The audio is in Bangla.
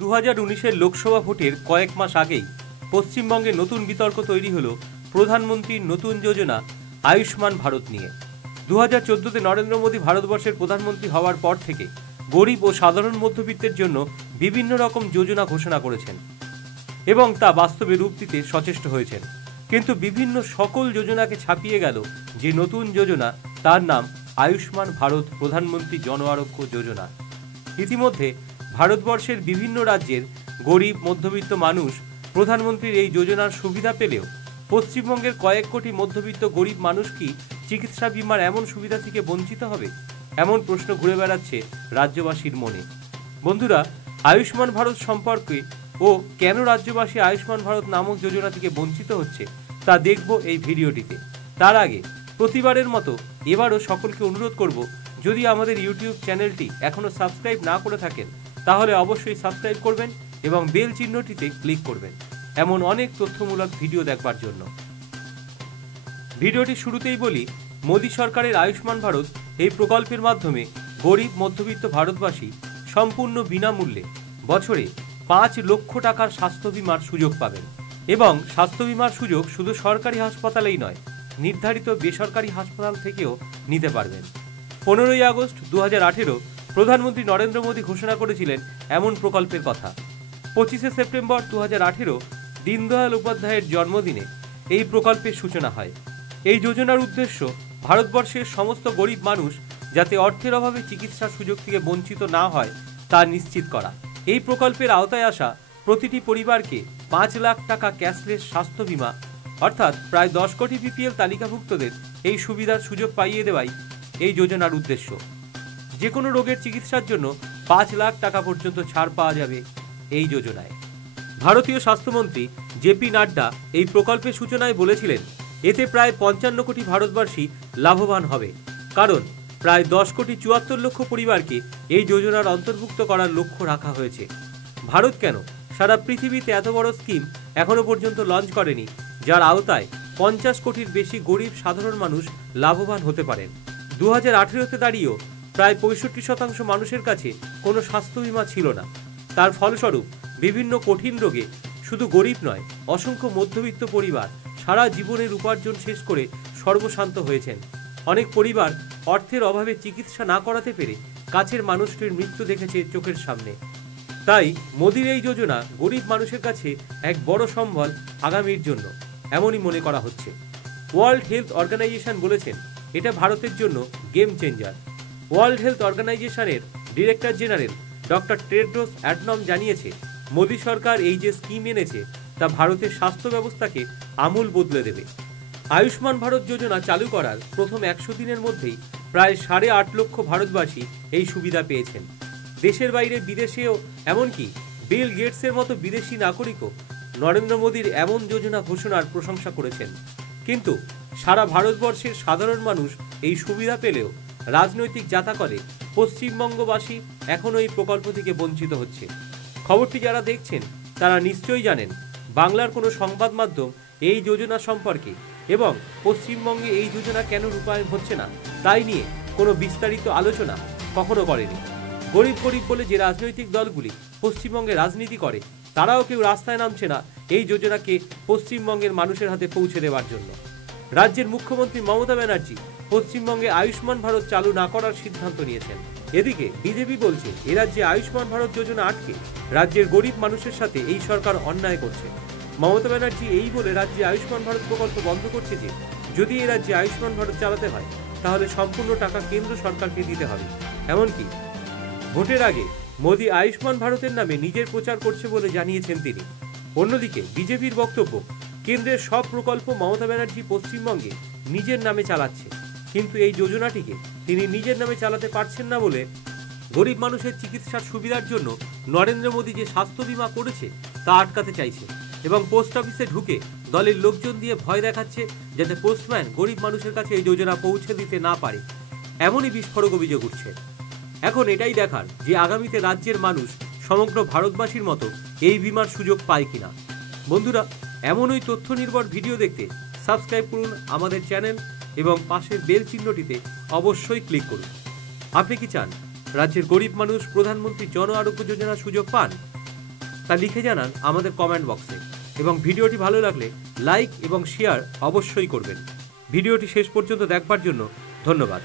2019-এর লোকসভা ভোটের কয়েক মাস আগেই পশ্চিমবঙ্গে নতুন বিতর্ক তৈরি হলো প্রধানমন্ত্রীর নতুন যোজনা আয়ুষ্মান ভারত নিয়ে। 2014-তে নরেন্দ্র মোদী ভারতবর্ষের প্রধানমন্ত্রী হওয়ার পর থেকে গরিব ও সাধারণ মধ্যবিত্তের জন্য বিভিন্ন রকম যোজনা ঘোষণা করেছেন এবং তা বাস্তবে রূপ দিতে সচেষ্ট হয়েছেন। কিন্তু বিভিন্ন সকল যোজনাকে ছাপিয়ে গেল যে নতুন যোজনা, তার নাম আয়ুষ্মান ভারত প্রধানমন্ত্রী জন আরোগ্য যোজনা। ইতিমধ্যে ভারতবর্ষের বিভিন্ন রাজ্যের গরিব মধ্যবিত্ত মানুষ প্রধানমন্ত্রীর এই যোজনার সুবিধা পেলেও পশ্চিমবঙ্গের কয়েক কোটি মধ্যবিত্ত গরিব মানুষ কি চিকিৎসা বীমার এমন সুবিধা থেকে বঞ্চিত হবে? এমন প্রশ্ন ঘুরে বেড়াচ্ছে রাজ্যবাসীর মনে। বন্ধুরা, আয়ুষ্মান ভারত সম্পর্কে ও কেন রাজ্যবাসী আয়ুষ্মান ভারত নামক যোজনা থেকে বঞ্চিত হচ্ছে তা দেখব এই ভিডিওটিতে। তার আগে প্রতিবারের মতো এবারও সকলকে অনুরোধ করব, যদি আমাদের ইউটিউব চ্যানেলটি এখনও সাবস্ক্রাইব না করে থাকেন তাহলে অবশ্যই সাবস্ক্রাইব করবেন এবং বেল চিহ্নটিতে ক্লিক করবেন এমন অনেক তথ্যমূলক ভিডিও দেখবার জন্য। ভিডিওটি শুরুতেই বলি, মোদী সরকারের আয়ুষ্মান ভারত এই প্রকল্পের মাধ্যমে গরিব মধ্যবিত্ত ভারতবাসী সম্পূর্ণ বিনামূল্যে বছরে 5 লক্ষ টাকার স্বাস্থ্য বীমার সুযোগ পাবেন এবং স্বাস্থ্য বীমার সুযোগ শুধু সরকারি হাসপাতালেই নয়, নির্ধারিত বেসরকারি হাসপাতাল থেকেও নিতে পারবেন। 15ই আগস্ট 2018 প্রধানমন্ত্রী নরেন্দ্র মোদী ঘোষণা করেছিলেন এমন প্রকল্পের কথা। 25শে সেপ্টেম্বর 2018 দীনদয়াল উপাধ্যায়ের জন্মদিনে এই প্রকল্পের সূচনা হয়। এই যোজনার উদ্দেশ্য ভারতবর্ষের সমস্ত গরিব মানুষ যাতে অর্থের অভাবে চিকিৎসার সুযোগ থেকে বঞ্চিত না হয় তা নিশ্চিত করা। এই প্রকল্পের আওতায় আসা প্রতিটি পরিবারকে 5 লাখ টাকা ক্যাশলেস স্বাস্থ্য বীমা অর্থাৎ প্রায় 10 কোটি বিপিএল তালিকাভুক্তদের এই সুবিধার সুযোগ পাইয়ে দেওয়াই এই যোজনার উদ্দেশ্য। যে কোনো রোগের চিকিৎসার জন্য 5 লাখ টাকা পর্যন্ত ছাড় পাওয়া যাবে এই যোজনায়। ভারতীয় স্বাস্থ্যমন্ত্রী জেপি নাড্ডা এই প্রকল্পের সূচনায় বলেছিলেন, এতে প্রায় 55 কোটি ভারতবাসী লাভবান হবে, কারণ প্রায় 10 কোটি 74 লক্ষ পরিবারকে এই যোজনার অন্তর্ভুক্ত করার লক্ষ্য রাখা হয়েছে। ভারত কেন সারা পৃথিবীতে এত বড় স্কিম এখনো পর্যন্ত লঞ্চ করেনি, যার আওতায় 50 কোটির বেশি গরিব সাধারণ মানুষ লাভবান হতে পারেন। 2018-তে দাঁড়িয়েও প্রায় 65% মানুষের কাছে কোনো স্বাস্থ্য বীমা ছিল না। তার ফলস্বরূপ বিভিন্ন কঠিন রোগে শুধু গরিব নয়, অসংখ্য মধ্যবিত্ত পরিবার সারা জীবনের উপার্জন শেষ করে সর্বশান্ত হয়েছেন। অনেক পরিবার অর্থের অভাবে চিকিৎসা না করাতে পেরে কাছের মানুষটির মৃত্যু দেখেছে চোখের সামনে। তাই মোদির এই যোজনা গরিব মানুষের কাছে এক বড় সম্বল আগামীর জন্য, এমনই মনে করা হচ্ছে। ওয়ার্ল্ড হেলথ অর্গানাইজেশন বলেছেন এটা ভারতের জন্য গেম চেঞ্জার। ওয়ার্ল্ড হেলথ অর্গানাইজেশনের ডিরেক্টর জেনারেল ডক্টর টেড্রোস অ্যাডনম জানিয়েছে, মোদী সরকার এই যে স্কিম এনেছে তা ভারতের স্বাস্থ্য ব্যবস্থাকে আমূল বদলে দেবে। আয়ুষ্মান ভারত যোজনা চালু করার প্রথম 100 দিনের মধ্যেই প্রায় 8.5 লক্ষ ভারতবাসী এই সুবিধা পেয়েছেন। দেশের বাইরে বিদেশেও, এমনকি বিল গেটসের মতো বিদেশি নাগরিকও নরেন্দ্র মোদীর এমন যোজনা ঘোষণার প্রশংসা করেছেন। কিন্তু সারা ভারতবর্ষের সাধারণ মানুষ এই সুবিধা পেলেও রাজনৈতিক জাতাকলে পশ্চিমবঙ্গবাসী এখনও এই প্রকল্প থেকে বঞ্চিত হচ্ছে। খবরটি যারা দেখছেন তারা নিশ্চয়ই জানেন, বাংলার কোনো সংবাদ মাধ্যম এই যোজনা সম্পর্কে এবং পশ্চিমবঙ্গে এই যোজনা কেন রূপায়ণ হচ্ছে না তাই নিয়ে কোনো বিস্তারিত আলোচনা কখনো করেনি। গরিব গরিব বলে যে রাজনৈতিক দলগুলি পশ্চিমবঙ্গে রাজনীতি করে তারাও কেউ রাস্তায় নামছে না এই যোজনাকে পশ্চিমবঙ্গের মানুষের হাতে পৌঁছে দেওয়ার জন্য। রাজ্যের মুখ্যমন্ত্রী মমতা ব্যানার্জি পশ্চিমবঙ্গে আয়ুষ্মান ভারত চালু না করার সিদ্ধান্ত নিয়েছেন। এদিকে বিজেপি বলছে এ রাজ্যে আয়ুষ্মান ভারত যোজনা আটকে রাজ্যের গরিব মানুষের সাথে এই সরকার অন্যায় করছে। মমতা ব্যানার্জি এই বলে রাজ্যে আয়ুষ্মান ভারত প্রকল্প বন্ধ করছে যে যদি এই রাজ্যে আয়ুষ্মান ভারত চালাতে হয় তাহলে সম্পূর্ণ টাকা কেন্দ্র সরকারকে দিতে হবে। এমনকি ভোটের আগে মোদী আয়ুষ্মান ভারতের নামে নিজের প্রচার করছে বলে জানিয়েছেন তিনি। অন্যদিকে বিজেপির বক্তব্য, কেন্দ্রের সব প্রকল্প মমতা ব্যানার্জি পশ্চিমবঙ্গে নিজের নামে চালাচ্ছে, কিন্তু এই যোজনাটিকে তিনি নিজের নামে চালাতে পারছেন না বলে গরিব মানুষের চিকিৎসার সুবিধার জন্য নরেন্দ্র মোদী যে স্বাস্থ্য বীমা করেছে তা আটকাতে চাইছে এবং পোস্ট অফিসে ঢুকে দলের লোকজন দিয়ে ভয় দেখাচ্ছে যাতে পোস্টম্যান গরিব মানুষের কাছে এই যোজনা পৌঁছে দিতে না পারে। এমনই বিস্ফোরক অভিযোগ উঠছে। এখন এটাই দেখার যে আগামীতে রাজ্যের মানুষ সমগ্র ভারতবাসীর মতো এই বীমার সুযোগ পায় কিনা। বন্ধুরা, এমনই তথ্য নির্ভর ভিডিও দেখতে সাবস্ক্রাইব করুন আমাদের চ্যানেল এবং পাশের বেল চিহ্নটিতে অবশ্যই ক্লিক করুন। আপনি কি চান রাজ্যের গরিব মানুষ প্রধানমন্ত্রী জন আরোগ্য যোজনার সুযোগ পান? তা লিখে জানান আমাদের কমেন্ট বক্সে এবং ভিডিওটি ভালো লাগলে লাইক এবং শেয়ার অবশ্যই করবেন। ভিডিওটি শেষ পর্যন্ত দেখবার জন্য ধন্যবাদ।